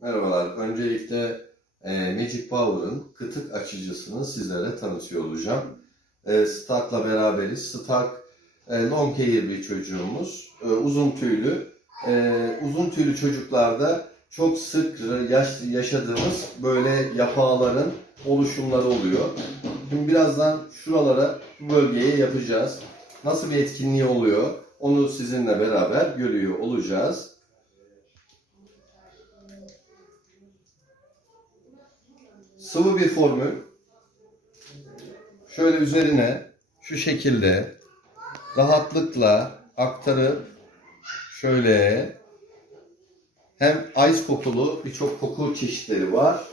Merhabalar. Öncelikle e, Magic Power'ın kıtık açıcısını sizlere tanıtıyor olacağım. E, Stark'la beraberiz. Stark e, long hair bir çocuğumuz. E, uzun tüylü. E, uzun tüylü çocuklarda çok sık yaş, yaşadığımız böyle yapağların oluşumları oluyor. Şimdi birazdan şuralara, bu bölgeye yapacağız. Nasıl bir etkinliği oluyor? Onu sizinle beraber görüyor olacağız. Sıvı bir formül. Şöyle üzerine şu şekilde rahatlıkla aktarıp şöyle hem ice kokulu birçok koku çeşitleri var.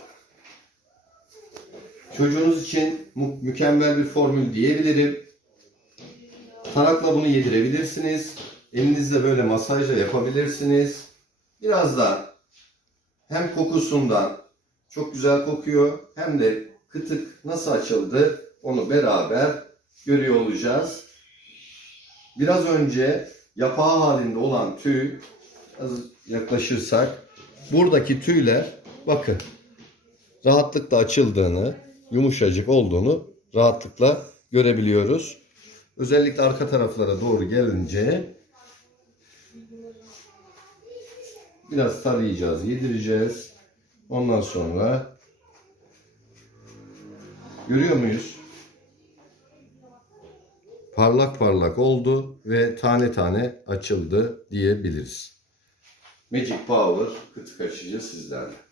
Çocuğunuz için mu- mükemmel bir formül diyebilirim. Tarakla bunu yedirebilirsiniz. Elinizle böyle masajla yapabilirsiniz. Biraz da hem kokusundan çok güzel kokuyor. Hem de kıtık nasıl açıldı onu beraber görüyor olacağız. Biraz önce yapağı halinde olan tüy yaklaşırsak buradaki tüyler bakın rahatlıkla açıldığını, yumuşacık olduğunu rahatlıkla görebiliyoruz. Özellikle arka taraflara doğru gelince biraz tarayacağız, yedireceğiz. Ondan sonra görüyor muyuz? Parlak parlak oldu ve tane tane açıldı diyebiliriz. Magic Power kıtık açıcı sizlerle.